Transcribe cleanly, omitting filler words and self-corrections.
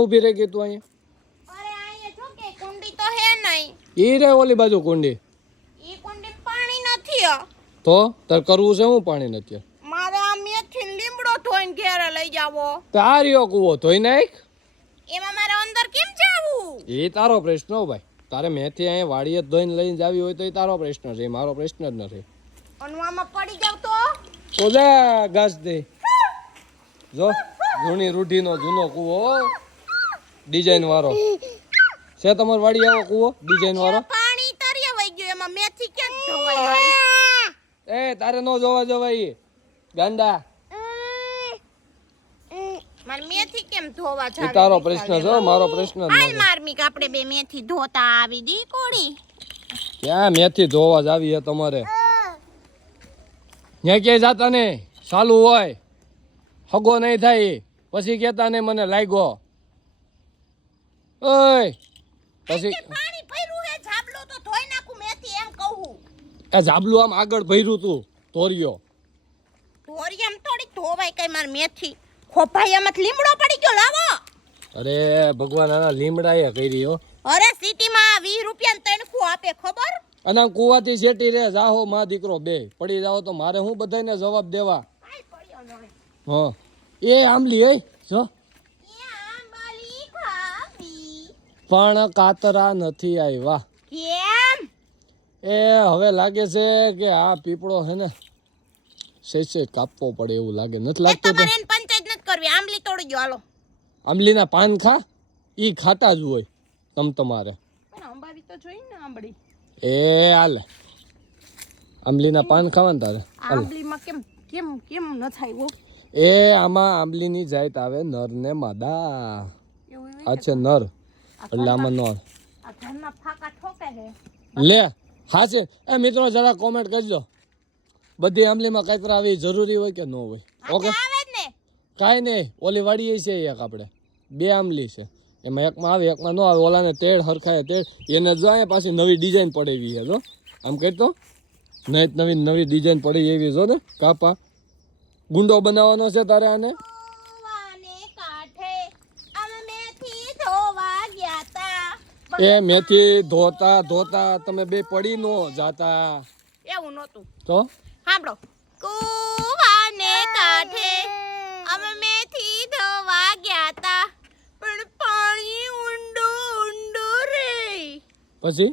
ઊભી રહી ગઈ તું અહીંયા? અરે અહીંયા જો કે કુંડી તો હે નહીં. ઈ રે ઓલી બાજુ કુંડી. ઈ કુંડી પાણી નથી. તો તાર કરવું છે હું પાણી નથી? મારે આ મેથી લીમડો ધોઈને ઘેરે લઈ જાવો. તારીઓ કૂવો ધોઈ નાખ. એમાં મારે અંદર કેમ જાવું? એ તારો પ્રશ્ન હો ભાઈ. તારે મેથી અહીંયા વાડીએ ધોઈને લઈને જાવી હોય તો એ તારો પ્રશ્ન છે, મારો પ્રશ્ન જ નથી. અને આમાં પડી જાવ તો ઓજા ઘાસ દે. જો જૂની રૂઢીનો જૂનો કૂવો, ડિઝાઇન વાળો છે તમારી વાડી. આવો કૂવો ડિઝાઇન વાળો. પાણી તરિયા વઈ ગયું, એમાં મેથી કેમ ધોવાય? એ તારે નો જોવા જવાય ગાંડા. માર મેથી કેમ ધોવા એ જાવે? તારો પ્રશ્ન છે, મારો પ્રશ્ન જ હાલ નથી. મારમીક આપણે બે મેથી ધોતા આવી દી કોડી. ક્યાં મેથી ધોવા જ આવી હે તમારે? ત્યાં ક્યાંય જાતા ને ચાલુ હોય હગો નહીં થાય પછી કેતા ને મને લાગ્યો. ઓય પછી પાણી ભર્યું હે, જાબલો તો ધોઈ નાખું મેથી એમ કહું. આ જાબલું આમ આગળ ભર્યું તું તોરિયો. ધોરિયામ થોડી ધોવાય કઈ માર મેથી. ખોભાઈયામાં લીમડો પડી ગયો, લાવો. અરે ભગવાન આના લીમડાએ કરી હો. અરે સિટીમાં 20 રૂપિયા તણખું આપે ખબર? અને આમ કુવાથી શેટી રે જાહો માં દીકરો બે પડી જાઓ તો મારે હું બધાને જવાબ દેવા? કાઈ પડ્યો નહી. હા એ આમલી એ જો એ આંબલી ખાવી. પણ કાતરા નથી આવ્યા. કેમ? એ હવે લાગે છે કે આ પીપળો છે ને સેસે કાપવો પડે એવું લાગે. નથી લાગતું? તમારે એને પંચાયત નથી કરવી, આંબલી તોડી ગયો હાલો. આંબલીના પાન ખા, ઈ ખાતા જ હોય તમારે. પણ અંબાવી તો જોઈ ને આંબળી. એ હાલે આંબલીના પાન ખાવા ને તારે. આંબલીમાં કેમ કેમ કેમ ન થાય વો? એ આમાં આંબલીની જાત આવે નર ને માદા. એવું આ છે નર એટલે આમાં નર. આ ઘરના ફાકા ઠોકે છે. લે હા છે. એ મિત્રો જરા કોમેન્ટ કરજો, બધી આંબલીમાં કાતરા આવી જરૂરી હોય કે ન હોય? ઓકે આવે જ ને. કાંઈ નહીં, ઓલી વાડીએ છે એક આપણે બે આંબલી છે, એમાં એકમાં આવે એકમાં ન આવે. ઓલાને તેડ હરખાય તેડ એને જો અહીંયા પાછી નવી ડિઝાઇન પડેવી છે. જો આમ કહેતો નહીં, નવી ડિઝાઇન પડી એવી જો ને કાપા ગુંડો બનાવવાનો છે તારે આને. કૂવાને કાંઠે અમે મેથી ધોવા ગયા તા. એ મેથી ધોતા ધોતા તમે બે પડી નો જાતા. એવું નહોતું. તો સાંભળો. કૂવાને કાંઠે અમે મેથી ધોવા ગયા તા, પણ પાણી ઊંડું ઊંડું રે. પછી